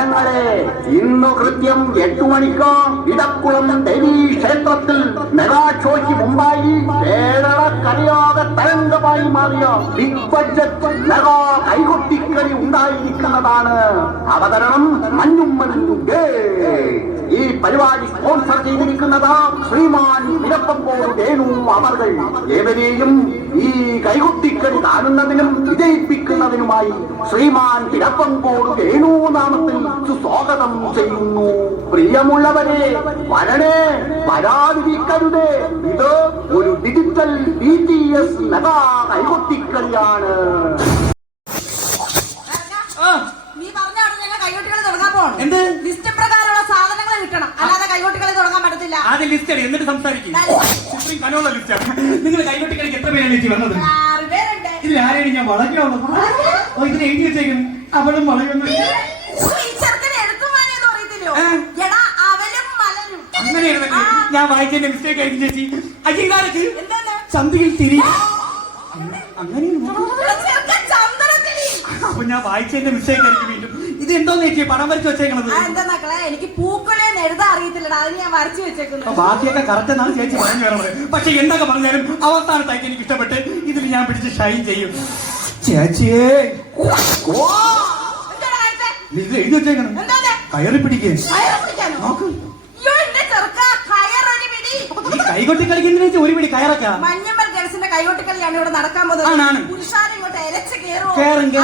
ജനങ്ങളെ, ഇന്ന് കൃത്യം 8 മണിക്ക് ഇടക്കുളം ദേവീ ക്ഷേത്രത്തിൽ മെഗാഷോയ്ക്ക് മുമ്പായി കേരളക്കരയാകെ തരംഗമായി മാറിയ ബിഗ് ബഡ്ജറ്റ് മെഗാ കൈകൊട്ടിക്കളി ഉണ്ടായിരിക്കുന്നതാണ്. അവതരണം മഞ്ഞുമ്മൽ. ഈ പരിപാടി സ്പോൺസർ ചെയ്തിരിക്കുന്നത് ശ്രീമാൻ പിരപ്പങ്കോട് വേണു അവർ. ഏവരെയും ഈ കൈകൊട്ടിക്കളി കാണുന്നതിനും വിജയിപ്പിക്കുന്നതിനുമായി ശ്രീമാൻ പിരപ്പങ്കോട് വേണു നാമത്തിൽ സ്വാഗതം ചെയ്യുന്നു. പ്രിയമുള്ളവരെ, വരണേ, വരാതിരിക്കരുതേ. ഇത് ഒരു ഡിജിറ്റൽ BTS മെഗാ കൈകൊട്ടിക്കളിയാണ്. എന്ത് ലിസ്റ്റ് പ്രകാരമുള്ള സാധനങ്ങൾ കിട്ടണം, അല്ലാതെ കൈകൊട്ടിക്കളി തുടങ്ങാൻ പറ്റത്തില്ല. ആദ്യം ലിസ്റ്റ് അടി, എന്നിട്ട് സംസാരിക്കും. നിങ്ങൾ കൈകൊട്ടിക്കളിക്ക് എത്ര പേരാണ് ചേച്ചി വന്നത്? 6 പേരുണ്ട്. ഇതിൽ ആരെയാണ് ഞാൻ വളയ്ക്കോ? ഇതിന് എഴുതി വെച്ചേക്കുന്നു അവളും വളയൊന്നും. അങ്ങനെയാണ് ഞാൻ വായിച്ചതിന്റെ മിസ്റ്റേക്ക് ആയിരുന്നു ചേച്ചി. അയ്യങ്കാരക്ക് ചന്തയിൽ തിരി. അങ്ങനെയാണ് അപ്പൊ ഞാൻ വായിച്ചതിന്റെ മിസ്റ്റേക്ക് ആയിരിക്കും വീണ്ടും. ഇത് എന്തോന്ന് ചേച്ചി പടം വരച്ച് വെച്ചേക്കണത്? എന്താ മക്കളെ, എനിക്ക് പൂക്കളെന്ന് എഴുതാൻ അറിയത്തില്ലടാ, അത് ഞാൻ വരച്ചു വെച്ചേക്കുന്നു. ബാക്കിയൊക്കെ കറക്റ്റ് എന്നാണ് ചേച്ചി പറഞ്ഞു വരുന്നത്. പക്ഷെ എന്തൊക്കെ പറഞ്ഞാലും അവസാനത്തായിട്ട് എനിക്ക് ഇഷ്ടപ്പെട്ട് ഇതിൽ ഞാൻ പിടിച്ച് ഷൈൻ ചെയ്യും. ചേച്ചിയേ, ഇത് എഴുതി വെച്ചേക്കണം. കയറി പിടിക്കേ. കൈകൊട്ടി കളിക്കുന്ന ഒരു പിടി കയറൊക്കെ. മഞ്ഞമ്മൽ ഗൾസിന്റെ കൈകൊട്ടിക്കളിയാണ് ഇവിടെ നടക്കാൻ പോകുന്നത്. പുരുഷാരെ ഇങ്ങോട്ട് എരച്ച് കയറും,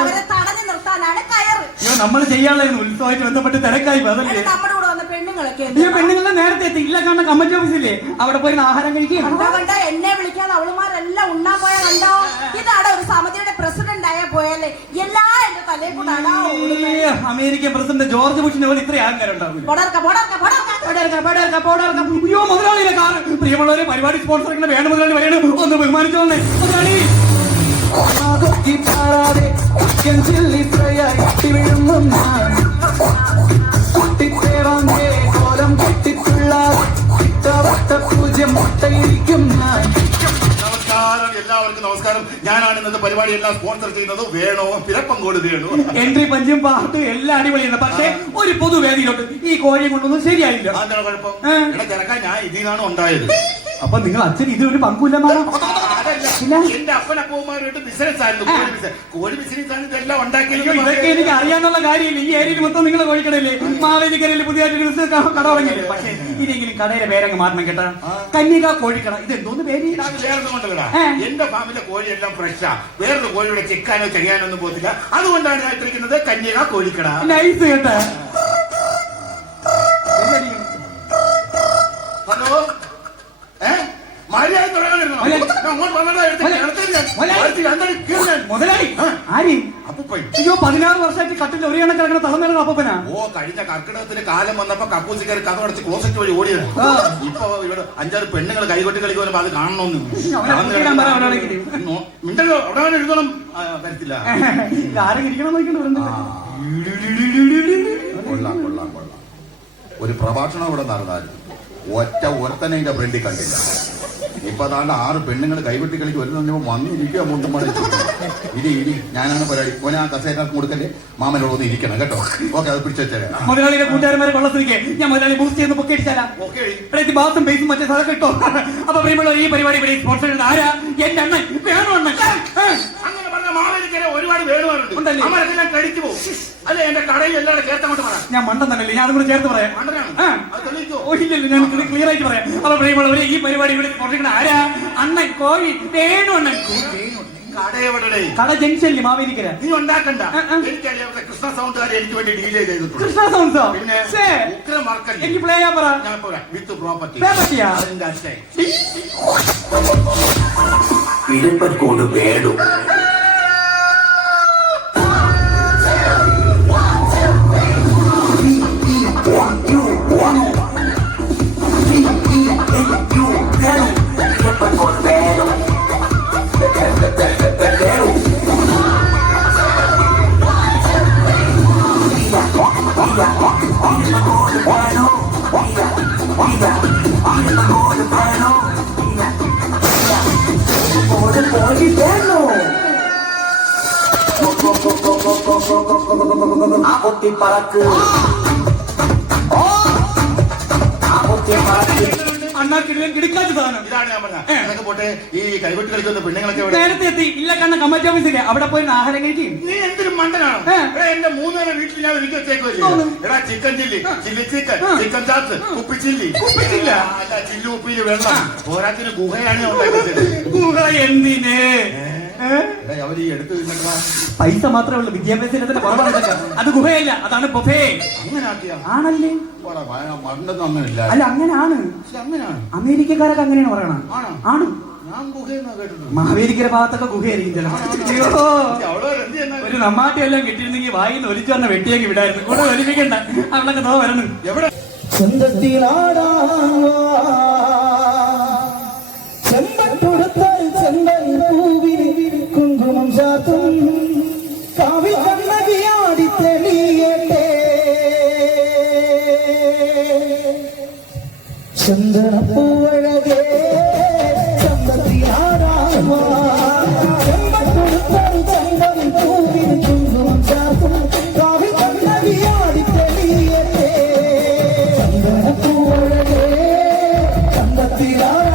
അവരെ തടഞ്ഞു നിർത്താനാണ് കയറ്. നമ്മൾ ചെയ്യാനുള്ള ഉത്സവമായിട്ട് ബന്ധപ്പെട്ട് തിരക്കായി അതല്ലേ. നമ്മുടെ കൂടെ വന്ന പെണ്ണുങ്ങളൊക്കെ പെണ്ണുങ്ങളെ നേരത്തെ എത്തി. ഇല്ല കാണുന്ന കമ്മറ്റി ഓഫീസില്ലേ, അവിടെ പോയി ആഹാരം കഴിക്കും. അതുകൊണ്ട് എന്നെ വിളിക്കാതെ അവളുമാരെല്ലാം ഉണ്ണാൻ പോയാൽ കണ്ടോ. ഇതാണ് ഒരു സമിതിയുടെ പ്രസിഡന്റ് ആയാൽ പോയാലേ എല്ലാ എന്റെ തലയിൽ കൂടാണ്. അമേരിക്കൻ പ്രസിഡന്റ് ജോർജ് ബുഷിന്റെ പോലെ ഇത്രയും ആൾക്കാർ ഉണ്ടാവില്ല. മുതലാളിയിലെ കാറ്. പ്രിയമുള്ളവരെ, പരിപാടി സ്പോൺസർ വേണം മുതലാളി പറയണം, ഒന്ന് ബഹുമാനിച്ചോളേ മുതലാളി. നമസ്കാരം, എല്ലാവർക്കും നമസ്കാരം. ഞാനാണ് ഇന്നത്തെ പരിപാടി എല്ലാം സ്പോൺസർ ചെയ്യുന്നത്. വേണോ പിരപ്പങ്കോട് വേണു. എൻട്രി പഞ്ചും പാട്ട് എല്ലാം അടിപൊളിയാണ്. പക്ഷേ ഒരു പൊതുവേദിയിലോട്ട് ഈ കോഴിയെ കൊണ്ടൊന്നും ശരിയായില്ല. അതാണ് കുഴപ്പം. തിരക്കാൻ ഞാൻ ഇതിനാണ് ഉണ്ടായത്. അപ്പൊ നിങ്ങൾ അച്ഛൻ ഇതിനൊരു പങ്കുമില്ല. എന്റെ അപ്പനപ്പന്മാരായിട്ട് ബിസിനസ് ആയിരുന്നു, കോഴി ബിസിനസ് ആണ് ഇതെല്ലാം ഉണ്ടാക്കിയത്. ഇതൊക്കെ എനിക്ക് അറിയാനുള്ള കാര്യമില്ല. ഈ ഏരിയയിൽ മൊത്തം നിങ്ങൾ കോഴിക്കടയില്ലേ, മാവേലിക്കരയിൽ പുതിയതായിട്ട് ബിസിനസ് കട തുടങ്ങിയില്ലേ. പക്ഷേ ഇതെങ്കിലും കടയുടെ പേരങ്ങ് മാറണം കേട്ടാ. കന്യക കോഴിക്കട. ഇത് എന്തോന്ന് പേര്? വേറൊന്നും കൊണ്ടല്ലടാ, എന്റെ ഫാമിലെ കോഴി എല്ലാം ഫ്രഷാ. വേറൊരു കോഴിയുടെ ചിക്കാനോ ചെറിയാനോ ഒന്നും പോകത്തില്ല. അതുകൊണ്ടാണ് ഞാൻ ഇട്ടിരിക്കുന്നത് കന്യക കോഴിക്കട. നൈസ് കേട്ടാ. ഹലോ, മുതലാളി ആരി? അയ്യോ, 16 വർഷമായിട്ട് കട്ടിൽ ഒരു കണക്ക് കിടക്കുന്ന തളർന്ന അപ്പനാ. ഓ, കഴിഞ്ഞ കർക്കിടകത്തിന് കാലം വന്നപ്പോ കക്കൂസിക്കാർ കഥ അടച്ച് ക്ലോസറ്റ് വഴി ഓടിയത്. ഇപ്പൊ ഇവിടെ 5-6 പെണ്ണുങ്ങൾ കൈകൊട്ടി കളിക്കുമ്പോൾ അത് കാണണമെന്ന് മിണ്ടല്ലോ. അവിടെ എഴുതണം. വരത്തില്ല. ആരും ഇരിക്കണം. കൊള്ളാം കൊള്ളാം കൊള്ളാം. ഒരു പ്രഭാഷണം ഇവിടെ നടന്നായിരുന്നു. ഒറ്റ ഒരുത്തനെ ഇതിന്റെ ഫ്രണ്ടിൽ കണ്ടില്ല. ഇപ്പൊ അതാണ്ട് 6 പെണ്ണുങ്ങൾ കൈവെട്ടി കളിക്ക് വരുന്ന വന്നിരിക്കുക. മുണ്ടുമാടെ ഇരി ഞാനാണ് പരിപാടി. ഓനെ ആ കസേരക്ക് കൊടുക്കല്ലേ, മാമനോടൊന്ന് ഇരിക്കണം കേട്ടോ. ഓക്കെ, അത് പിടിച്ചേരാ. മുതലാളിയുടെ കൂട്ടുകാരന്മാരെ കൊള്ളത്തിരിക്കേ ഞാൻ മുതലാളി ബൂസ്റ്റ് ചെയ്യുന്ന പൊക്കെ അടിച്ചാലാ. ബാസും ബേസും മറ്റേ സ്ഥലം കിട്ടോ. അപ്പൊ പ്രിയമുള്ള ഈ പരിപാടി ഇവിടെ സ്പോൺസർ ചെയ്യുന്ന ആരാ? എന്റെ അണ്ണൻ വേണു അണ്ണൻ. അങ്ങനെ പറഞ്ഞ മാവേലിക്കരെ ഒരുപാട് വേണുമാരുണ്ട്. അവരൊക്കെ ഞാൻ കടിച്ചു പോകും. അല്ലെ, എന്റെ കടയിൽ എല്ലാവരും ചേർത്തങ്ങോട്ട് പറയാം. ഞാൻ മണ്ടൻ തന്നെയല്ലേ, ഞാൻ അതുകൂടെ ചേർത്ത് പറയാം. ഇല്ലല്ലോ, ഞാൻ ക്ലിയർ ആയിട്ട് പറയാം. അപ്പൊ പ്രിയമുള്ളവരെ, ഈ പരിപാടി ഇവിടെ സ്പോൺസർ ആരാ? അണ്ണൻ കോഴി വേണു അണ്ണൻ. കട ജംഗ്ഷനിൽ മാവേലിക്കര. നീ ഉണ്ടാക്കണ്ട. എനിക്കറിയാം, കൃഷ്ണ സൗണ്ടുകാരെ എനിക്ക് വേണ്ടി ഡീൽ ചെയ്തിട്ടുണ്ട്. കൃഷ്ണ സൗണ്ട്സോ? പിന്നെ എനിക്ക് പ്ലേ ചെയ്യാൻ പറ. ഞാൻ പോരാ വിത്ത് പ്രോപ്പർട്ടി. പിരപ്പങ്കോട് വേണു. ആ കുട്ടി പറക്ക്. അണ്ണാ കിടിലൻ കിടക്കാച്ച സാധനം. ഇതാണ് ഞാൻ പറഞ്ഞത്. അതൊക്കെ പോട്ടെ, ഈ കൈവിട്ട് കളിക്കുന്ന പെണ്ണുങ്ങളൊക്കെ എവിടെ? നേരത്തെ എത്തി. ഇല്ല കണ്ണ കമ്മിറ്റി ഓഫീസിലെ അവിടെ പോയി ആഹാരം കഴിക്കും. നീ എന്തൊരു മണ്ടനാണ്. എന്റെ 3 നേരം വീട്ടിൽ ഞാൻ ഒരുക്കി വെച്ചേക്കുമല്ലേ. എടാ chicken chilli, chilli chicken, chicken chops, കുപ്പി ചില്ലി. കുപ്പിച്ചില്ല അല്ല, ചില്ലി കുപ്പിയിൽ വെള്ളം. പോരാത്തിന് ഗുഹയാണ് ഞാൻ ഉണ്ടാക്കിയത്. ഗുഹ എന്തിന്? അവര് ഈ എടുത്ത് തിന്നിട്ടാ പൈസ മാത്രമേ ഉള്ളൂ, വിദ്യാഭ്യാസത്തിന്റെ കുറവാണ് ഇതൊക്കെ. അത് ഗുഹയല്ല, അതാണ് ബൊഫേ. അങ്ങനെ ആക്കിയാ ആണല്ലേ? മണ്ടൊന്നും അങ്ങനെയില്ല. അല്ല അങ്ങനെയാണ്. അങ്ങനെയാണ് അമേരിക്കക്കാരൊക്കെ അങ്ങനെയാണ് പറയണം. ആണോ? ആണ്. ഞാൻ ഗുഹയെന്നാ കേട്ടിട്ടുണ്ട്. മഹാവേലിക്കര ഭാഗത്തൊക്കെ ഗുഹയായിരിക്കും ചിലപ്പോൾ. അവിടെ എന്ത് ചെയ്യുന്ന ഒരു നമ്മാട്ടി എല്ലാം കിട്ടിയിരുന്നെങ്കിൽ വായിന്ന് ഒലിച്ചു പറഞ്ഞ വെട്ടിയൊക്കെ വിടായിരുന്നു. കൂടെ ഒലിപ്പിക്കണ്ട, അവളൊക്കെ നോ വരണം. എവിടെ ചെമ്പട്ടുടുത്താൽ ചെമ്പൻ പൂവിൽ കുങ്കുമം ചാത്തും കാവിൽ കണ്ണകിയാടി തെളിയട്ടെ ചന്ദനപ്പൂവഴകേ ചന്തത്തിയാടാവാ ചെമ്പട്ടുടുത്താൽ ചെമ്പൻ പൂവിൽ കുങ്കുമം ചാത്തും കാവിൽ കണ്ണകിയാടി തെളിയട്ടെ ചന്ദനപ്പൂവഴകേ ചന്തത്തിയാടാ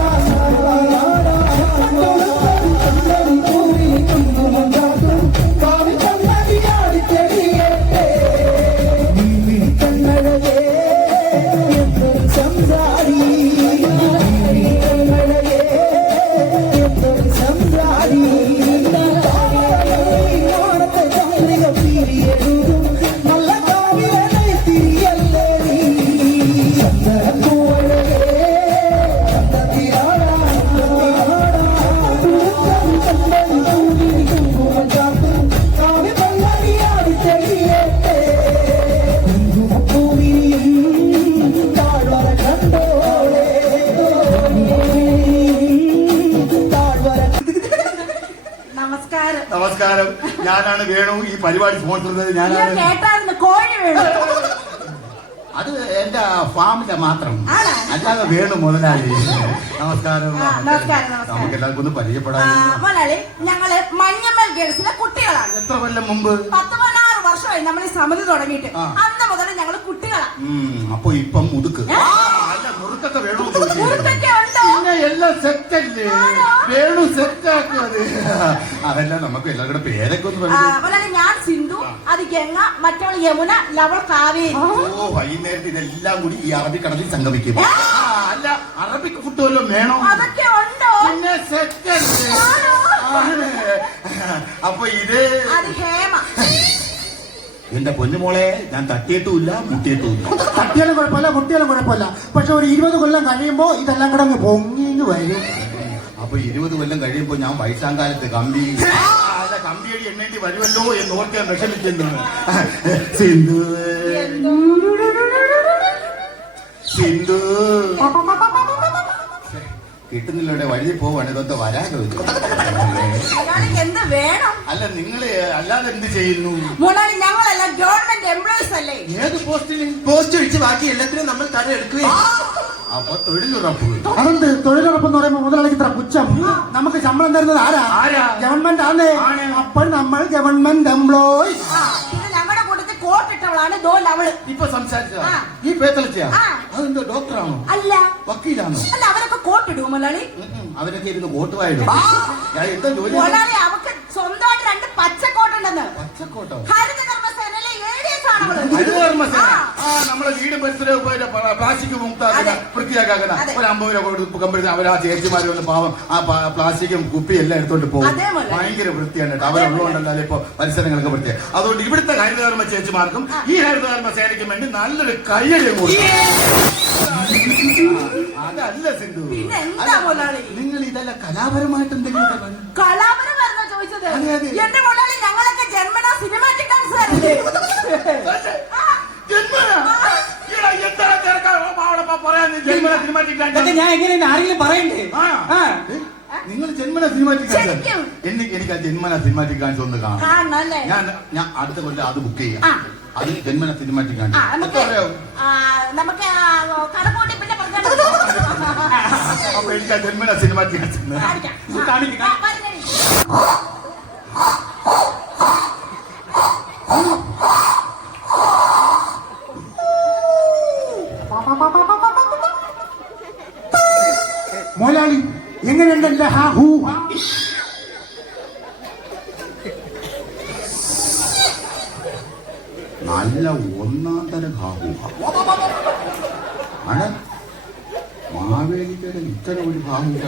നമസ്കാരം. ഞാനാണ് വേണു. ഈ പരിപാടി സ്പോൺസർ ചെയ്തത് ഞാനാണ്. കേട്ടായിരുന്നു കോഴി വേണം. അത് എന്റെ ഫാമിലെ മാത്രം, അല്ലാതെ വേണു മുതലാളി. നമസ്കാരം. നമുക്ക് എല്ലാവർക്കും ഒന്ന് പരിചയപ്പെടാൻ. മുതലാളി, ഞങ്ങള് മഞ്ഞമ്മൽ ഗേൾസിലെ കുട്ടികളാണ്. എത്ര കൊല്ലം മുമ്പ്? 16 വർഷമായി നമ്മൾ ഈ സമിതി തുടങ്ങിയിട്ട്. അന്ന് മുതൽ ഞങ്ങള് കുട്ടികളാണ്. അപ്പൊ ഇപ്പം മുതുക്ക്. അല്ല, മുറുക്കൊക്കെ വേണു. ഉറുക്കൊക്കെ ഉണ്ടോ? പിന്നെ എല്ലാം സെറ്റല്ലേ? വേണു സെറ്റാക്കുന്നത്. അതെല്ലാം നമുക്ക് എല്ലാവരുടെ പേരൊക്കെ ഒന്ന് മുതലാളി, ഞാൻ സിന്ധു, അത് ഗംഗ, മറ്റവൾ യമുന, ലവൾ കാവേരി. ഓ, വൈകുന്നേരത്ത് ഇതെല്ലാം കൂടി ഈ അറബിക്കടലിൽ സംഗമിക്കും. അല്ല, അറബിക് ഫുഡ് വല്ലതും വേണോ? അതൊക്കെ ഉണ്ടോ? പിന്നെ സെറ്റല്ലേ? അപ്പൊ ഇത് ഹേമ. എന്റെ പൊന്നുമോളെ, ഞാൻ തട്ടിയിട്ടുമില്ല മുട്ടിയിട്ടുമില്ല. തട്ടിയാലും കുഴപ്പമില്ല, മുട്ടിയാലും കുഴപ്പമില്ല. പക്ഷെ ഒരു 20 കൊല്ലം കഴിയുമ്പോ ഇതെല്ലാം കൂടെ അങ്ങ് പൊങ്ങിങ്ങ് വരും. അപ്പൊ 20 കൊല്ലം കഴിയുമ്പോ ഞാൻ വയസ്സാങ്കാലത്ത് കമ്പി കമ്പിയടി എണ്ണേണ്ടി വരുമല്ലോ എന്ന് ഓർക്കാൻ വിഷമിക്കുന്നു. സിന്ധു സിന്ധു കിട്ടുന്നില്ല, വഴി പോവാണ്. ഇതൊക്കെ വരാനോ? എന്ത് വേണം? അല്ല, നിങ്ങള് അല്ലാതെ എന്ത് ചെയ്യുന്നു? മുതലാളി, ഞങ്ങളെല്ലാം ഗവൺമെന്റ് എംപ്ലോയീസ് അല്ലേ? ഏത് പോസ്റ്റിൽ? പോസ്റ്റ് ഒഴിച്ച് ബാക്കി എല്ലാത്തിനും നമ്മൾ തരം എടുക്കുകയും. അപ്പൊ തൊഴിലുറപ്പ്. അതെന്ത് തൊഴിലുറപ്പെന്ന് പറയുമ്പോ മുതലാളിക്ക് ഇത്ര പുച്ഛം? നമുക്ക് ശമ്പളം തരുന്നത് ആരാ? ഗവൺമെന്റ് ആണ്. അപ്പോൾ നമ്മൾ ഗവൺമെന്റ് എംപ്ലോയി. ഇത് ഞങ്ങളുടെ കൂട്ടത്തിൽ കോട്ടിട്ടവളാണ് അവള്. ഇപ്പൊ സംസാരിച്ച ഈ പേത്തലച്ചയാ? അതെന്തോ ഡോക്ടറാണോ? അല്ല. വക്കീലാണോ? അല്ല, അവരൊക്കെ കോട്ടിടുവോ മുതലാളി? അവരൊക്കെ ഇരുന്ന് കോട്ട് വായിടും. എന്താ ജോലി? മുതലാളി, അവക്ക് സ്വന്തമായിട്ട് 2 പച്ചക്കോട്ടുണ്ടെന്ന്. പച്ചക്കോട്ടോ? ഹരിത കർമ്മസേനയിലെ ADS ആണ് അവള്. നമ്മളെ വീടും പരിസരവും പ്ലാസ്റ്റിക് മുക്താക്കുന്ന വൃത്തിയാക്കാക്കുന്ന ഒരു 50 രൂപ കൊടുക്കുമ്പോഴേ അവർ ആ ചേച്ചിമാരൊന്ന് പാവം ആ പ്ലാസ്റ്റിക്കും കുപ്പി എല്ലാം എടുത്തോണ്ട് പോകും. ഭയങ്കര വൃത്തിയാണ് കേട്ടോ. അവരുള്ളതുകൊണ്ടല്ലേ ഇപ്പൊ പരിസരങ്ങളൊക്കെ വൃത്തിയായി. അതുകൊണ്ട് ഇവിടുത്തെ ഹരിതകർമ്മ ചേച്ചിമാർക്കും ഈ ഹരിതകർമ്മ സേനയ്ക്കും വേണ്ടി നല്ലൊരു കയ്യടി കൊടുക്കും. അതല്ല സിന്ധു, നിങ്ങൾ ഇതല്ല കലാപരമായിട്ട് എന്തെങ്കിലും കലാപരമായിരുന്നോ ചോദിച്ചത്? എന്റെ മുതലാളി, ഞങ്ങളൊക്കെ ജന്മനാ സിനിമാറ്റിക് ഡാൻസറല്ലേ? ഞാൻ എങ്ങനെ ആരെങ്കിലും പറയണ്ടേ? നിങ്ങൾ ജന്മന സിനിമാറ്റിക് ഡാൻസ്. എനിക്ക് ആ ജന്മന സിനിമാറ്റിക് ഡാൻസ് ഒന്ന് കാണാം. ഞാൻ അടുത്ത കൊല്ലം അത് ബുക്ക് ചെയ്യാം. അത് ജന്മന സിനിമാറ്റിക് ഡാൻസ്. നമുക്ക് കടക്കൂട്ടി പിന്നെ അപ്പൊ എനിക്ക് ആ ജന്മന സിനിമാറ്റിക് ഡാൻസ് കാണിക്കാം. എങ്ങനെയുണ്ട് എന്റെ ഹാ ഹൂ നല്ല ഒന്നാം തരം ഹാഹൂഹ ആണ്. മാവേലിക്കയുടെ ഇത്തരം ഒരു ഹാഹൂഹ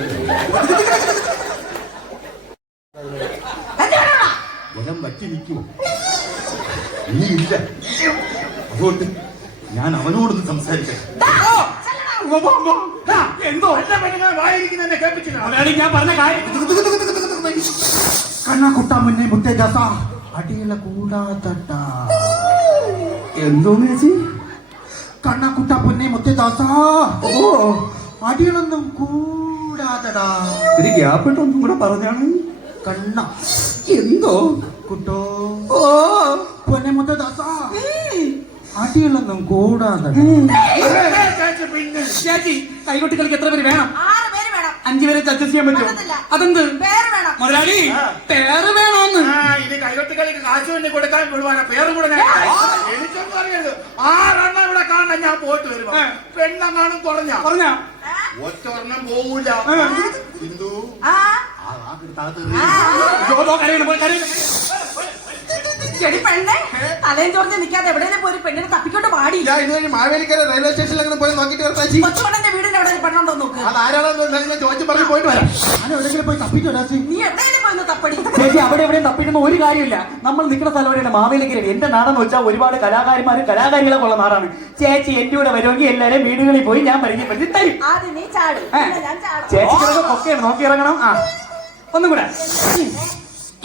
ജലം വറ്റി നിൽക്കുമോ? ഇനി ഇല്ല. അതുകൊണ്ട് ഞാൻ അവനോടൊന്ന് സംസാരിക്കാം. എന്തോ വായിരിക്കുന്ന കേൾപ്പിച്ചില്ല ഞാൻ പറഞ്ഞ കാര്യം. കണ്ണാക്കുട്ട മുന്നേ മുത്തേജാസ അടിയില കൂടാത്തട്ട. എന്തോന്ന് ചേച്ചി? കണ്ണാക്കുട്ട പൊന്നെ മുത്തേജാസ ഓ അടികളൊന്നും കൂടാതടാ. ഒരു ഗ്യാപ്പ് ഇട്ട് ഒന്നും കൂടെ പറഞ്ഞാണ്. കണ്ണ എന്തോ കുട്ടോ ഓ പൊന്നെ മുത്തേജാസ അടികളൊന്നും കൂടാതടാ. ചേച്ചി കൈകൊട്ടി കളിക്ക് എത്ര പേര് വേണം? 6 പേര് വേണം. 5 പേരെ അഡ്ജസ്റ്റ് ചെയ്യാൻ പറ്റുമോ? പറ്റത്തില്ല. അതെന്ത് പേര് വേണം. മുതലാളി പേര് വേണോന്ന്? ഇത് കൈകൊട്ടി കളിക്ക് കാശ് വേണ്ടി കൊടുക്കാൻ കൊള്ളുവാനാ പേരും കൂടെ എനിക്കൊന്നും അറിയരുത്. 6 ഇവിടെ കാണാൻ ഞാൻ പോയിട്ട് വരുമ്പോ പെണ്ണെങ്ങാനും പറഞ്ഞ ഒറ്റ ഒരെണ്ണം പോവൂല. ഹിന്ദു ആ ചെടി പെണ്ണെ തലയും ചോർന്ന് നിൽക്കാതെ എവിടെയും പോയി പെണ്ണിനെ തപ്പിക്കൊണ്ട് പാടി. ഇതുവഴി മാവേലിക്കര റെയിൽവേ സ്റ്റേഷനിൽ അങ്ങനെ പോയി നോക്കിട്ട് കൊച്ചുപെണ്ണന്റെ വീടിന്റെ അവിടെ പെണ്ണുണ്ടോ നോക്ക്. അത് ആരാണെന്ന് ചോദിച്ചു പറഞ്ഞ് പോയിട്ട് വരാം. ഞാൻ എവിടെയെങ്കിലും പോയി തപ്പിച്ചോടാസി. നീ എവിടെയും പോയി തപ്പടി. ചേച്ചി അവിടെ എവിടെയും തപ്പിടുന്ന ഒരു കാര്യമില്ല. നമ്മൾ നിൽക്കുന്ന സ്ഥലം എവിടെയാണ്? മാവേലിക്കര. എന്റെ നാടെന്ന് വെച്ചാൽ ഒരുപാട് കലാകാരിമാരും കലാകാരികളൊക്കെ ഉള്ള നാടാണ്. ചേച്ചി എന്റെ കൂടെ വരുമെങ്കിൽ എല്ലാവരും വീടുകളിൽ പോയി ഞാൻ പരിചയപ്പെടുത്തി തരും. ആദ്യം നീ ചാടും, പിന്നെ ഞാൻ ചാടും. ചേച്ചിക്കൊക്കെ പൊക്കെയാണ് നോക്കി ഇറങ്ങണം. ആ ഒന്നും കൂടെ.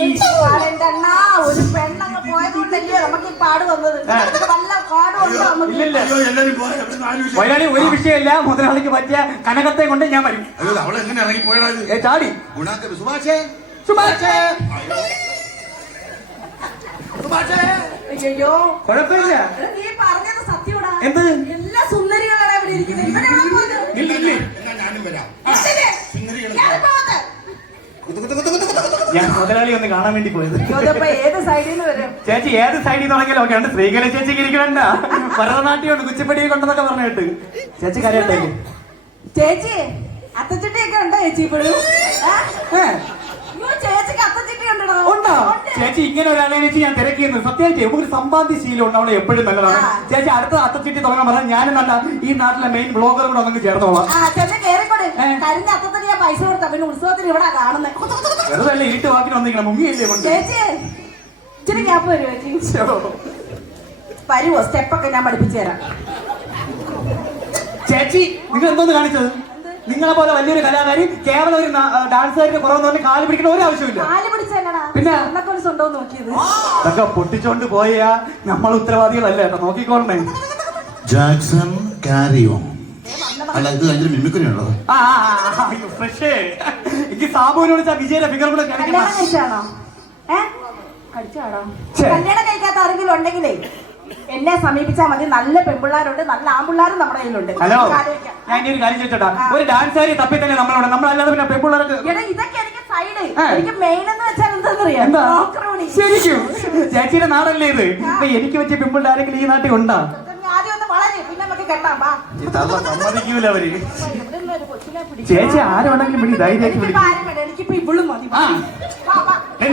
എന്റെ അണ്ണാ, ഒരു പെണ്ണങ്ങ് പോയതുകൊണ്ടല്ലേ നമുക്ക് ഈ പാട് വന്നത്. വല്ല പാടും ഉണ്ടോ നമുക്ക്? ഇല്ലില്ല എല്ലാരും പോയാ എവിടെ ആരും മുതലാളി ഒരു വിഷയമില്ല. മുതലാളിക്ക് പറ്റിയ കനകത്തെ കൊണ്ട് ഞാൻ വരും. അവളെങ്ങനെ ഇറങ്ങി പോയടാ ഇത്? ചാടി ഗുണാക്കർ സുഭാഷേ സുഭാഷേ. അയ്യോ കുഴപ്പമില്ല. നീ പറഞ്ഞത് സത്യമാടാ. എന്ത്? എല്ലാ സുന്ദരികളാണ് ഇവിടെ ഇരിക്കുന്നത്. ഇവിടെ എവിടെ പോയത്? ഇല്ല ഇല്ല എന്നാ ഞാനും വരാം. എന്തിന്? ഞാൻ പോകാതെ. ഞാൻ മുതലാളി ഒന്ന് കാണാൻ വേണ്ടി പോയത്. ഇതിപ്പോ ഏത് സൈഡിൽ നിന്ന് വരും? ചേച്ചി ഏത് സൈഡിൽ നിന്നാണെങ്കിലും ഒക്കെ ഉണ്ട്. സ്ത്രീകളെ ചേച്ചിക്ക് ഇരിക്കണ്ട. ഭരതനാട്യമുണ്ട്, കുച്ചിപ്പടിയൊക്കെ ഉണ്ടെന്നൊക്കെ പറഞ്ഞു കേട്ട്. ചേച്ചി കരയട്ടെ. ചേച്ചി അത്തച്ചിട്ടിയൊക്കെ ഉണ്ടോ ചേച്ചി ഇപ്പോഴും? ചേച്ചിക്ക് അത്തച്ചിട്ടി ഉണ്ടോ? ഉണ്ടോ? ചേച്ചി ഇങ്ങനെ ഒരാളെ ചേച്ചി ഞാൻ തിരക്കിയിരുന്നു. സത്യമായിട്ട് നമുക്കൊരു സമ്പാദ്യ ശീലം ഉണ്ട്. അവളെ എപ്പോഴും നല്ലതാണ്. ചേച്ചി അടുത്ത അത്തച്ചിട്ടി തുടങ്ങാൻ പറഞ്ഞാൽ ഞാനും നല്ല ഈ നാട്ടിലെ മെയിൻ ബ്ലോഗർ കൂടെ ഒന്നും ചേർന്നോളാം. കരിഞ്ഞ അത്തത്തിന് ഞാൻ പൈസ കൊടുത്ത പിന്നെ ഉത്സവത്തിന് ഇവിടെ കാണുന്നത്. വെറുതെ അല്ലേ ഇരുട്ട് വാക്കിന് വന്നിരിക്കണം. മുങ്ങിയല്ലേ കൊണ്ട്. ചേച്ചി ഇച്ചിരി ഗ്യാപ്പ് വരുമോ ചേച്ചി? വരുമോ? സ്റ്റെപ്പൊക്കെ ഞാൻ പഠിപ്പിച്ചു തരാം. ചേച്ചി നിങ്ങൾ എന്തോന്ന് കാണിച്ചത്? നിങ്ങളെ പോലെ വലിയൊരു കലാകാരി കേവലം ഒരു ഡാൻസുകാരുടെ കുറവെന്ന് പറഞ്ഞ് കാല് പിടിക്കുന്ന ഒരു ആവശ്യമില്ല. കാല് പിടിച്ചല്ലടാ, പിന്നെ ഉണ്ടോ നോക്കിയത്? ഇതൊക്കെ പൊട്ടിച്ചോണ്ട് പോയാ നമ്മൾ ഉത്തരവാദികളല്ലേ കേട്ടോ. നോക്കിക്കോളണേ. ജാക്സൺ കാരിയോ അല്ല ഇത് ഭയങ്കര മിമിക്രിയാണോ? ഫ്രഷ്. എനിക്ക് സാബുവിനെ വിളിച്ചാ വിജയുടെ ഫിഗർ കൂടെ കല്യാണം കഴിച്ചാണോ? കഴിച്ചാണോ? കല്യാണം കഴിക്കാത്ത ആരെങ്കിലും ഉണ്ടെങ്കിലേ എന്നെ സമീപിച്ചാൽ മതി. നല്ല പെൺപിള്ളാരുണ്ട്, നല്ല ആൺപിള്ളാരും നമ്മുടെ കയ്യിലുണ്ട്. ഹലോ, ഞാൻ ഒരു കാര്യം ചോദിച്ചോട്ടാ. ഒരു ഡാൻസുകാരി തപ്പി തന്നെ നമ്മളവിടെ. നമ്മളല്ലാതെ പിന്നെ പെൺപിള്ളേർക്ക് ഇതൊക്കെ എനിക്ക് സൈഡ്. എനിക്ക് മെയിൻ എന്ന് വെച്ചാൽ എന്താ എന്താ? ശരിക്കും ചേച്ചിയുടെ നാടല്ലേ ഇത്? ഇപ്പൊ എനിക്ക് പറ്റിയ പെൺപിള്ളാരെങ്കിലും ഈ നാട്ടിൽ ഉണ്ടാ? ആദ്യം ഒന്ന് വളരെ പിന്നെ നമുക്ക് കെട്ടാം. സമ്മതിക്കൂല അവര്. ചേച്ചി ആരുണ്ടെങ്കിലും വിളി, ധൈര്യമായിട്ട് വിളിക്കും. എനിക്കിപ്പോ ഇവളും മതി.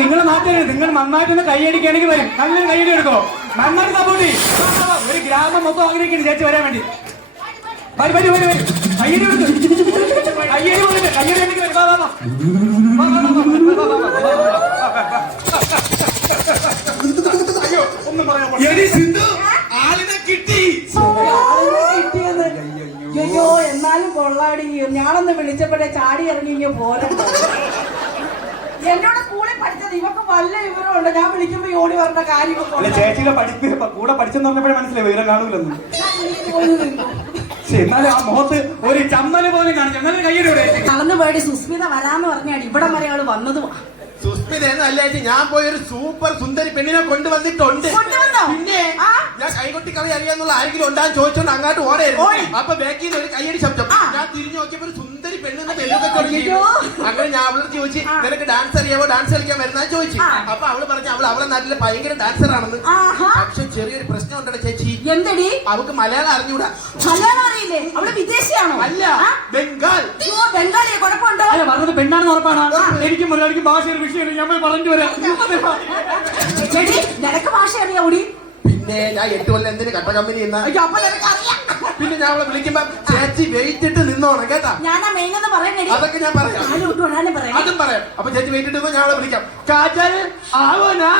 നിങ്ങളെ നാട്ടിൽ നിങ്ങൾ നന്നായിട്ടൊന്ന് കൈയടിക്കുകയാണെങ്കിൽ വരും. നല്ലൊരു കൈയടി എടുക്കോ, നന്നായിട്ട് സപ്പോർട്ട് ചെയ്യും. ഒരു ഗ്രാമം മൊത്തം ആഗ്രഹിക്കുന്നു ചേച്ചി വരാൻ വേണ്ടി. വരും വരും വരും വരും. കയ്യടി കൊടുക്കും. കയ്യടി കൊടുക്കും. കയ്യടി എനിക്ക് വരും. വാ വാ വാ. അയ്യോ ഒന്നും പറയാൻ ആളിനെ കിട്ടി. കിട്ടിയത് അയ്യോ എന്നാലും കൊള്ളാടി. ഞാനൊന്ന് വിളിച്ചപ്പോഴേ ചാടി ഇറങ്ങി ഇങ്ങനെ പോലെ. എന്നോട് സ്കൂളിൽ പഠിച്ചത് ഇവക്ക് വല്ല വിവരമുണ്ട്. ഞാൻ വിളിക്കുമ്പോ ഓടി പറഞ്ഞ കാര്യങ്ങൾ ചേച്ചിയുടെ കൂടെ പഠിച്ചെന്ന് പറഞ്ഞപ്പോഴേ മനസ്സിലായി വിവരം കാണൂലെന്ന്. എന്നാലും ആ മുഖത്ത് ഒരു ചമ്മല് പോലും കാണിച്ചു. എന്നാലും കയ്യുടെ നടന്നു പോയി സുസ്മിത വരാന്ന് പറഞ്ഞാണ് ഇവിടെ വരെ ആള് വന്നതും. സുസ്മിതല്ല ഞാൻ പോയി ഒരു സൂപ്പർ സുന്ദരി പെണ്ണിനെ കൊണ്ടുവന്നിട്ടുണ്ട്. പിന്നെ ഞാൻ കൈകൊട്ടി കളി അറിയാന്നുള്ള ആരെങ്കിലും ഉണ്ടാകും ചോദിച്ചോണ്ട് അങ്ങോട്ട് ഓടായിരുന്നു. അപ്പൊ ബാക്കിൽ നിന്ന് ഒരു കയ്യടി ശബ്ദം. ഞാൻ തിരിഞ്ഞു നോക്കിയപ്പോ ഒരു സുന്ദരി പെണ്ണെന്ന് പെണ്ണൊക്കെ തുടങ്ങിയോ. അങ്ങനെ ഞാൻ അവളോട് ചോദിച്ചു നിനക്ക് ഡാൻസ് അറിയാമോ, ഡാൻസ് കളിക്കാൻ വരുന്ന ചോദിച്ചു. അപ്പൊ അവള് പറഞ്ഞു അവളെ നാട്ടിലെ ഭയങ്കര ഡാൻസർ ആണെന്ന്. പക്ഷെ ചെറിയൊരു പ്രശ്നം ഉണ്ടോ ചേച്ചി, എന്തടി അവക്ക് മലയാളം അറിഞ്ഞൂടാ. മലയാളം അറിയില്ലേ? അവള് വിദേശിയാണോ? അല്ല, ആ? ബംഗാൾ. അയ്യോ, ബംഗാളിയെ കുഴപ്പമുണ്ടോ? അല്ല പറഞ്ഞത് പെണ്ണാണെന്ന് ഉറപ്പാണ്. എനിക്കും മുതലാളിക്കും ഭാഷയുടെ വിഷയം ഞാൻ പോയി പറഞ്ഞു വരാം. എടി, നിനക്ക് ഭാഷ അറിയാവൂടി? പിന്നെ ഞാൻ 8 കൊല്ലം എന്തിന് കട്ട കമ്പനി നിന്നാ? അയ്യോ, അപ്പൊ നിനക്ക് അറിയാം. പിന്നെ ഞാൻ അവളെ വിളിക്കുമ്പോ ചേച്ചി വെയിറ്റ് ഇട്ട് നിന്നോണം കേട്ടാ. ഞാനാ മെയിനെന്ന് പറയുന്നടി. അതൊക്കെ ഞാൻ പറയാം. ആലോട്ട് വരാനും പറയാം. അതും പറയാം. അപ്പൊ ചേച്ചി വെയിറ്റ് ഇട്ട് ഞാൻ അവളെ വിളിക്കാം. കാജൽ ആവോനാ?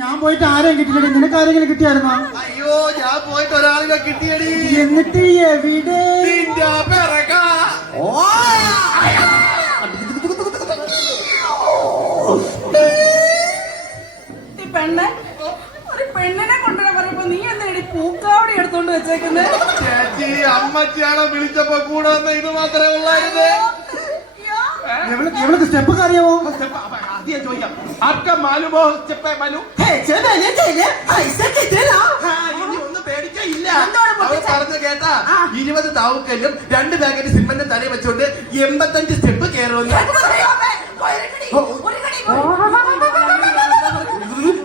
ഞാൻ പോയിട്ട് ആരെയും കിട്ടിയില്ല. നിനക്ക് ആരെങ്കിലും കിട്ടിയായിരുന്നോ? അയ്യോ, ഞാൻ പോയിട്ട് ഒരാളിനെ കിട്ടിയടി. എന്നിട്ട് എവിടെ? നിന്റെ പിറക. ഈ പെണ്ണ് ഒരു പെണ്ണിനെ കൊണ്ടുവരാൻ പറയുമ്പോ നീ എന്തിനടി പൂക്കാവടി എടുത്തോണ്ട് വെച്ചേക്കുന്നത്? ചേച്ചി അമ്മച്ചിയാണോ വിളിച്ചപ്പോ കൂടെ വന്ന ഇത് മാത്രമേ ഉള്ളായിരുന്നു. എവിടെ സ്റ്റെപ്പ് അറിയാമോ? ആദ്യം ചോദിക്കാം. ആർക്കാ മാലുമോ സ്റ്റെപ്പേ മാലു? ഇനി ഒന്നും പേടിക്കില്ല. അവൾ പറഞ്ഞു കേട്ടാ, 20 താവുക്കല്ലും 2 പാക്കറ്റ് സിമെന്റും തലയിൽ വെച്ചോണ്ട് 85 സ്റ്റെപ്പ് കയറുമെന്ന്.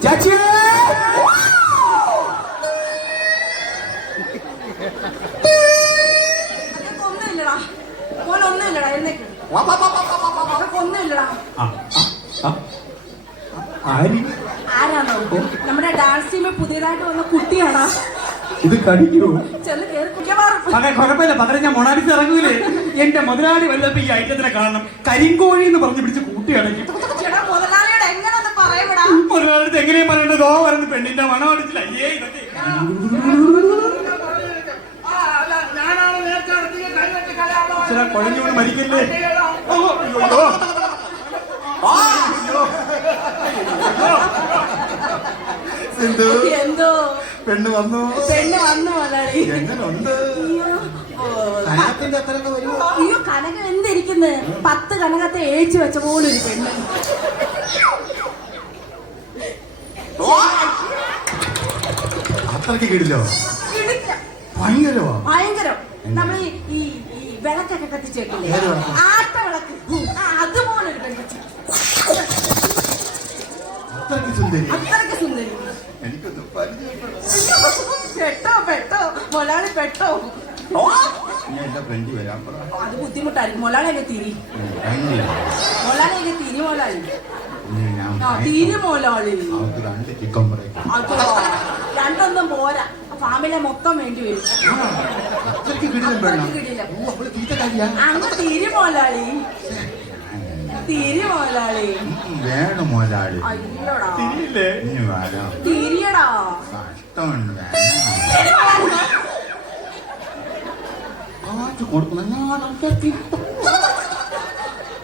ചേച്ചി ഒന്നുമില്ലടാ മോനൊന്നുമില്ലടാ. എന്നേക്ക് ഒന്നുമില്ലടാ. ആരാണോ? നമ്മുടെ ഡാൻസ് ടീമിൽ പുതിയതായിട്ട് വന്ന കുട്ടിയാണോ? ഇത് കടിക്കൂ. ചെന്ന് കേറി കുറ്റമാറും. അതെ, കുഴപ്പമില്ല. പകരം ഞാൻ മൊണാലിസ് ഇറങ്ങൂലേ. എന്റെ മുതലാളി വല്ലപ്പോ ഈ ഐറ്റത്തിനെ കാണണം. കരിങ്കോഴി എന്ന് പറഞ്ഞ് പിടിച്ച് കൂട്ടിയാണെങ്കിൽ ചേട്ടാ, മുതലാളിയോട് എങ്ങനെ ഒന്ന് പറയപ്പെടാ? മുതലാളിത്ത് എങ്ങനെയും പറയേണ്ടത്? ഓ വരുന്ന പെണ്ണിന്റെ മണം അടിച്ചില്ല. അയ്യേ, ഇതൊക്കെ കുഴഞ്ഞു മരിക്കല്ലേ. എന്തോ പെണ്ണ് വന്നു. പെണ്ണ് വന്നു മുതലാളി. എങ്ങനുണ്ട്? കനകത്തിന്റെ അത്രയൊക്കെ വരുമോ? അയ്യോ, കനകം എന്തിരിക്കുന്നു? 10 കനകത്തെ ഏച്ചു വെച്ച പോലൊരു പെണ്ണ്. അത്രയ്ക്ക് കിടിലോ? ഇടില്ല. ഭയങ്കരമോ? ഭയങ്കരം. നമ്മൾ ഈ വിളക്കൊക്കെ കത്തിച്ചേക്കില്ലേ? ആട്ട വിളക്ക്. അതുപോലൊരു പെണ്ണ്. അത്രയ്ക്ക് സുന്ദരി. അത്രയ്ക്ക് സുന്ദരി. എനിക്കൊന്ന് പരിചയപ്പെടാം. പെട്ടോ മൊലാളി പെട്ടോ. ഞാൻ എന്റെ ഫ്രണ്ട് വരാൻ പറ. അത് ബുദ്ധിമുട്ടായിരിക്കും. മൊലാളിയൊക്കെ തിരി. മൊലാളിയൊക്കെ തിരി. മൊലാളി തിരി. മൊലാളി അവർക്ക് 2 ചിക്കൻ പറയും. അതോ, 2 പോരാ. ഫാമിലെ മൊത്തം വേണ്ടി വരും. അത്രയ്ക്ക് കിടിലം വേണം. കിടിലം. അവള് തീറ്റക്കാരിയാ. അങ്ങ് തിരി മൊലാളി. തിരി മൊലാളി. വേണം മുതലാളി. അയ്യോടാ, തിരിയില്ലേ? ഇനി വരാം. തിരിയടാ. കഷ്ടമുണ്ട്. വേണം. തിരി മൊലാളി. കാറ്റ് കൊടുക്കുന്ന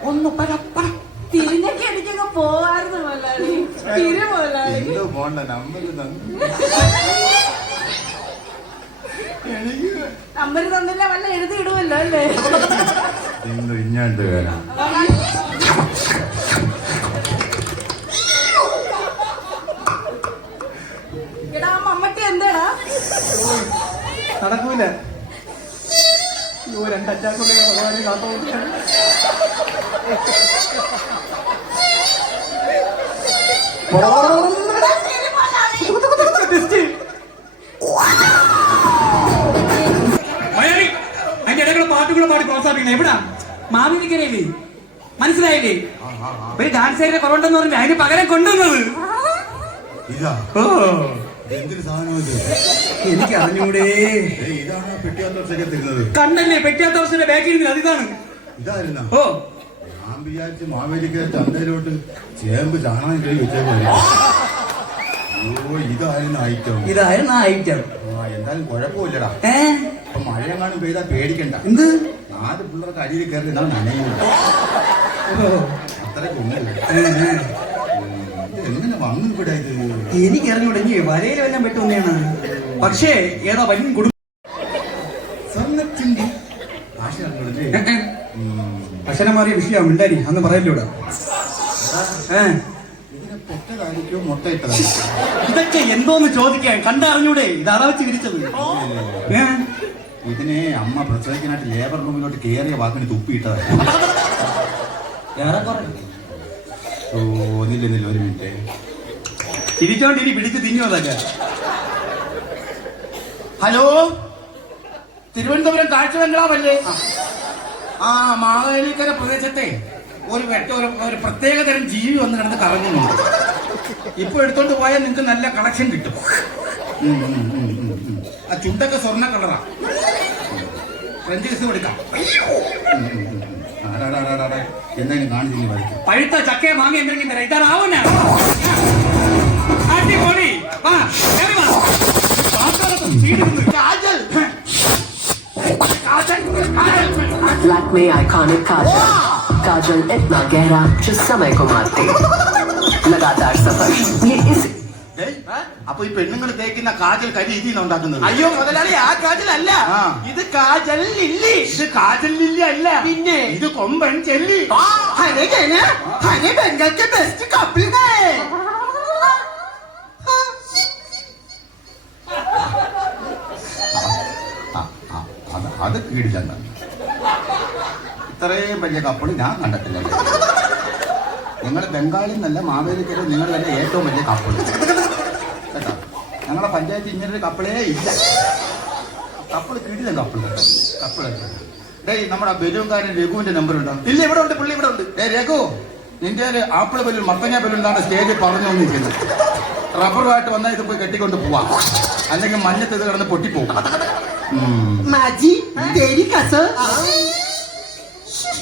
ഒന്ന് പരപ്പറ തിരിഞ്ഞൊക്കെ എനിക്കൊക്കെ പോവായിരുന്നു മൊലാളി. തിരി മൊലാളി. എന്തോ പോണ്ട നമ്പർ എനിക്ക് നമ്പർ തന്നില്ല, വല്ല എഴുതി ഇടുമല്ലോ അല്ലേ? എന്തോ ഇഞ്ഞാണ്ട് വരാം. എടാ, മമ്മട്ടി എന്താടാ? നടക്കൂല. 2 അറ്റാക്കുള്ള ഭഗവാനെ കാത്തോണ്ടിയാണ്. അതിന്റെ ഇടയ്ക്കുള്ള പാട്ടുകൂടെ പാടി പ്രോത്സാഹിപ്പിക്കണം. എവിടാ മാമിനിക്കരയില്ലേ? മനസ്സിലായില്ലേ? ഒരു ഡാൻസേരിനെ കുറവുണ്ടെന്ന് പറഞ്ഞില്ല, അതിന് പകരം കൊണ്ടുവന്നത്. ഇതാ ഓ, എന്തൊരു സാധനം ഇത്? എനിക്ക് അറിഞ്ഞൂടെ. ഇതാണ് പെട്ടിയാത്തോർച്ചൊക്കെ തരുന്നത്. കണ്ണല്ലേ പെട്ടിയാത്ത വർഷത്തിന്റെ ബാക്കിൽ ഇരുന്നില്ല, അതിതാണ്. ഇതായിരുന്ന ഓ, ഞാൻ വിചാരിച്ച് മാവേലിക്ക് ചന്തയിലോട്ട് ചേമ്പ് ചാണകം കൈ വെച്ചേക്കും. അയ്യോ, ഇതായിരുന്നു ഐറ്റം. ഇതായിരുന്നു ആ ഐറ്റം. എന്തായാലും കുഴപ്പമില്ലടാ. അപ്പൊ മഴയെങ്ങാനും പെയ്താ പേടിക്കണ്ട. എന്ത്? 4 പിള്ളേർക്ക് അടിയിൽ കയറി ഇതാണ് നനയുന്നത്. അത്രയ്ക്കൊന്നുമില്ല. എങ്ങനെ വന്നു ഇവിടെ ഇത്? എനിക്ക് അറിഞ്ഞൂടെ. ഇനി വരയിൽ വല്ലാൻ പറ്റുമെന്നാണ്. പക്ഷേ ഏതാ വലിയ കുടുംബം. സ്വർണ്ണത്തിന്റെ ഭാഷ അറിഞ്ഞൂടല്ലേ? അക്ഷരം മാറിയ വിഷയം ഉണ്ടായി അന്ന് പറയല്ലോ. പെറ്റതായിരിക്കും മുട്ടയിട്ടതായിരിക്കും. ഇതൊക്കെ എന്തോന്ന് ചോദിക്കാൻ കണ്ടറിഞ്ഞൂടെ ഇതാ വെച്ച് വിരിച്ചത്. ഏ? ഇതിനെ അമ്മ പ്രസവിക്കാനായിട്ട് ലേബർ റൂമിലോട്ട് കയറിയ വാക്കിന് തുപ്പിയിട്ടതാ. ഓ നില്ല ഒരു മിനിറ്റ്. ചിരിച്ചോണ്ട് ഇനി പിടിച്ച് തിന്നു അതൊക്കെ. ഹലോ, തിരുവനന്തപുരം കാഴ്ച ബംഗ്ലാവല്ലേ? ആ, മാവേലിക്കര പ്രദേശത്തെ ഒരു പ്രത്യേകതരം ജീവി വന്ന് കിടന്ന് കറങ്ങുന്നുണ്ട്. ഇപ്പൊ എടുത്തോണ്ട് പോയാൽ നിങ്ങൾക്ക് നല്ല കളക്ഷൻ കിട്ടും. ആ ചുണ്ടൊക്കെ സ്വർണ്ണ കളറാ. ഫ്രഞ്ച് കിസ് എടുക്കാം. എന്തായാലും കാണിച്ചു വരയ്ക്കും. പഴുത്ത ചക്കയെ മാങ്ങ എന്തെങ്കിലും തരാം. ഇതാവന അടിപൊളി. വാ, കേറി വാ. കാജൽ लैक्मे आइकॉनिक काजल काजल इतना गहरा जो समय को मारते लगातार सफर ये इस അപ്പൊ ഈ പെണ്ണുങ്ങൾ തേക്കുന്ന കാജൽ കരി ഇതിന്ന് ഉണ്ടാക്കുന്നത്? അയ്യോ മുതലാളി, ആ കാജൽ അല്ല, ആ. ഇത് കാജൽ ലില്ലി. ഇത് കാജൽ ലില്ലി അല്ല, പിന്നെ ഇത് കൊമ്പൻ ചെല്ലി. ബംഗാൾക്ക് ബെസ്റ്റ് കപ്പിൾ. അത് കീടില്ല. ഇത്രയും വലിയ കപ്പിള് ഞാൻ കണ്ടിട്ടില്ല. നിങ്ങൾ ബംഗാളിൽ നിന്നല്ല മാവേലിക്കര, നിങ്ങൾ തന്നെ ഏറ്റവും വലിയ കപ്പിള് കേട്ടോ. ഞങ്ങളെ പഞ്ചായത്ത് ഇങ്ങനൊരു കപ്പിളേ ഇല്ല. കപ്പിള് കീടില്ല. കപ്പിള് ഡേയ്, നമ്മുടെ ബലൂൺകാരൻ രഘുവിന്റെ നമ്പർ ഉണ്ടോ? ഇല്ല, ഇവിടെ ഉണ്ട്, പുള്ളി ഇവിടെ ഉണ്ട്. രഘു, നിന്റെ ഒരു ആപ്പിള് ബലൂൺ മത്തങ്ങ ബലൂണ്ടാണ് സ്റ്റേജിൽ പറഞ്ഞു വന്നിരിക്കുന്നത്. റബ്ബറുമായിട്ട് വന്നാൽ ഇത് പോയി കെട്ടിക്കൊണ്ട് പോവാം, അല്ലെങ്കിൽ മഞ്ഞത്ത് ഇത് കിടന്ന് പൊട്ടിപ്പോകും.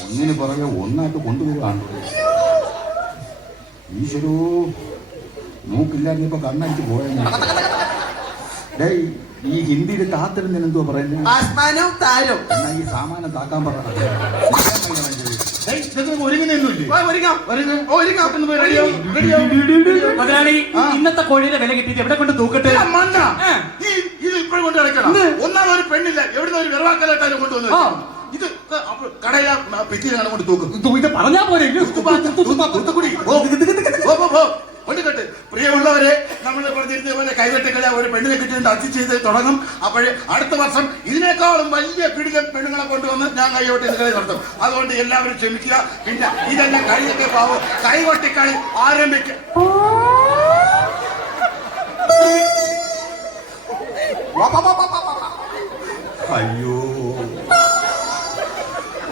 ഒന്നിന് പുറകെ ഒന്നായിട്ട് കൊണ്ടുപോവാണ്. ഈശ്വരോ, മൂക്കില്ലായിരുന്നിപ്പോ കണ്ണടിച്ച് പോയ. ഡേയ്, ഈ ഹിന്ദിയിൽ താത്തിരുന്നതിന് എന്തുവാ പറയുന്നത്? ആസ്മാനവും താരവും. എന്നാ ഈ സാമാനം താക്കാൻ പറ. മുതലാളി, ഇന്നത്തെ കോഴിയുടെ വില കിട്ടിയിട്ട് എവിടെ കൊണ്ട് തൂക്കട്ടെ? ഇത് ഇപ്പോഴും കൊണ്ട് കിടക്കണം. ഒന്നാമത് ഒരു പെണ്ണില്ല, എവിടുന്ന ഒരു വെറുവാക്കലായിട്ടാണ് കൊണ്ടുവന്നത്. ഇത് കടയില പെറ്റിയിലാണ് കൊണ്ട് തൂക്കും. ഇത് പറഞ്ഞാ പോലെ കൊണ്ടുകെട്ട്. പ്രിയമുള്ളവരെ, നമ്മൾ പറഞ്ഞിരുന്ന പോലെ കൈവെട്ടുകളെ ഒരു പെണ്ണിനെ കിട്ടിയിട്ട് അച്ചി ചെയ്ത് തുടങ്ങും. അപ്പോഴേ അടുത്ത വർഷം ഇതിനേക്കാളും വലിയ പിടികൾ പെണ്ണുങ്ങളെ കൊണ്ടുവന്ന് ഞാൻ കൈകൊട്ടി കളി നടത്തും. അതുകൊണ്ട് എല്ലാവരും ക്ഷമിക്കുക. പിന്നെ ഇതെല്ലാം കഴിഞ്ഞൊക്കെ പാവം കൈകൊട്ടിക്കളി ആരംഭിക്കുക. അയ്യോ,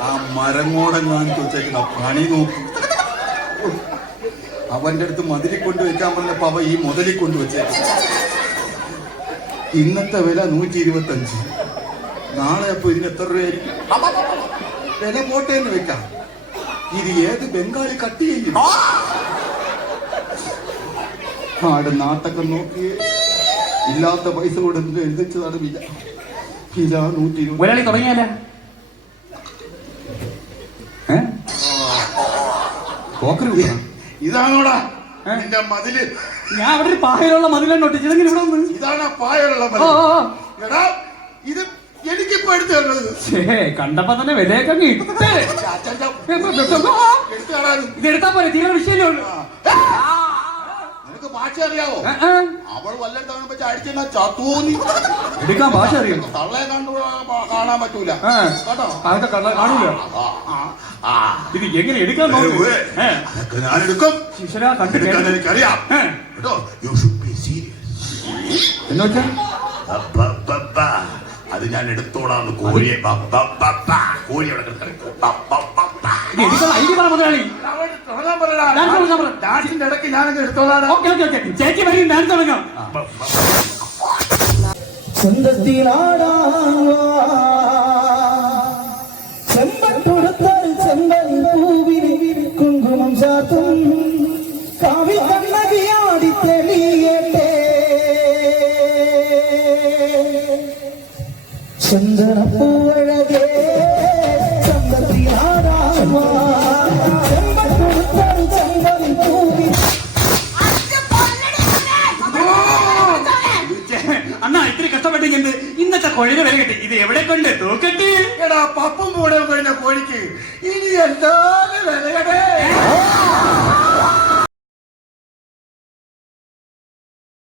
ആ മരങ്ങോടൻ കാണിച്ചു വെച്ചേക്കുന്ന പണി നോക്കും. അവന്റെ അടുത്ത് മതിലിൽ കൊണ്ട് വെക്കാൻ പറഞ്ഞപ്പോ അവ ഈ മുതലിൽ കൊണ്ട് വെച്ചേക്കും. ഇന്നത്തെ വില 125. നാളെ അപ്പൊ ഇതിന് എത്ര രൂപയായിരിക്കും? വില പോട്ടേന്ന് വെക്കാം. ഇത് ഏത് ബംഗാളി കട്ട് ചെയ്യും? ആട് നാട്ടൊക്കെ നോക്കിയേ, ഇല്ലാത്ത പൈസ കൊടുത്ത് എഴുതിച്ചതാണ് വില. വില 120. ഒരാളി തുടങ്ങിയാലേ ഇതാണോടാ നിന്റെ മതില്? ഞാൻ അവിടെ ഒരു പായലുള്ള മതിലെണ്ണ ഒട്ടിച്ചതെങ്കിൽ ഇവിടെ വന്ന് ഇതാണ് പായലുള്ള മതിൽ. എടാ, ഇത് എനിക്കിപ്പോ എടുത്തു തരുന്നത്. കണ്ടപ്പോ തന്നെ വിലയൊക്കെ ഇതെടുത്താ പോലെ തീരെ വിഷയമല്ലേ ഉള്ളൂ. നിനക്ക് ഭാഷ അറിയാവോ? അവൾ വല്ലതും തവണ വെച്ച് അടിച്ചാ ചത്തൂന്നി എടുക്കാൻ ഭാഷ അറിയാം. തള്ളയെ കണ്ടു കാണാൻ പറ്റൂല കേട്ടോ. അതൊക്കെ കാണൂല. ഇത് എങ്ങനെ എടുക്കാൻ ഞാനെടുക്കും. കണ്ടിട്ട് എനിക്കറിയാം കേട്ടോ. You should be serious. എന്ന് വെച്ചാ അത് ഞാൻ എടുത്തോളാന്ന് കോഴിയെ കോഴി അവിടെ ഐഡിയ പറ മുതലാളി. ഡാൻസിന്റെ ഇടയ്ക്ക് ഞാനത് എടുത്തോളാണ്. ഓക്കെ ഓക്കെ ഓക്കെ, ചേച്ചി വരും, ഡാൻസ് തുടങ്ങാം. ചെമ്പട്ടുടുത്താൽ ചെമ്പൻ പൂവിൽ കുങ്കുമം ചാത്തും കാവി കണ്ണകിയാടി തെളിയട്ടെ ചന്ദനപ്പൂവഴകേ ചെമ്പട്ടുടുത്താൽ ചെമ്പൻ പൂവിൽ. അണ്ണാ, ഇത്തിരി കഷ്ടപ്പെട്ടെങ്കിൽ ഇന്നത്തെ കോഴിയുടെ വില കിട്ടി. ഇത് എവിടെ കൊണ്ട് തൂക്കട്ടി? എടാ, പപ്പും കൂടെ കഴിഞ്ഞ കോഴിക്ക് ഇനി എന്താണ് വിലകടേ?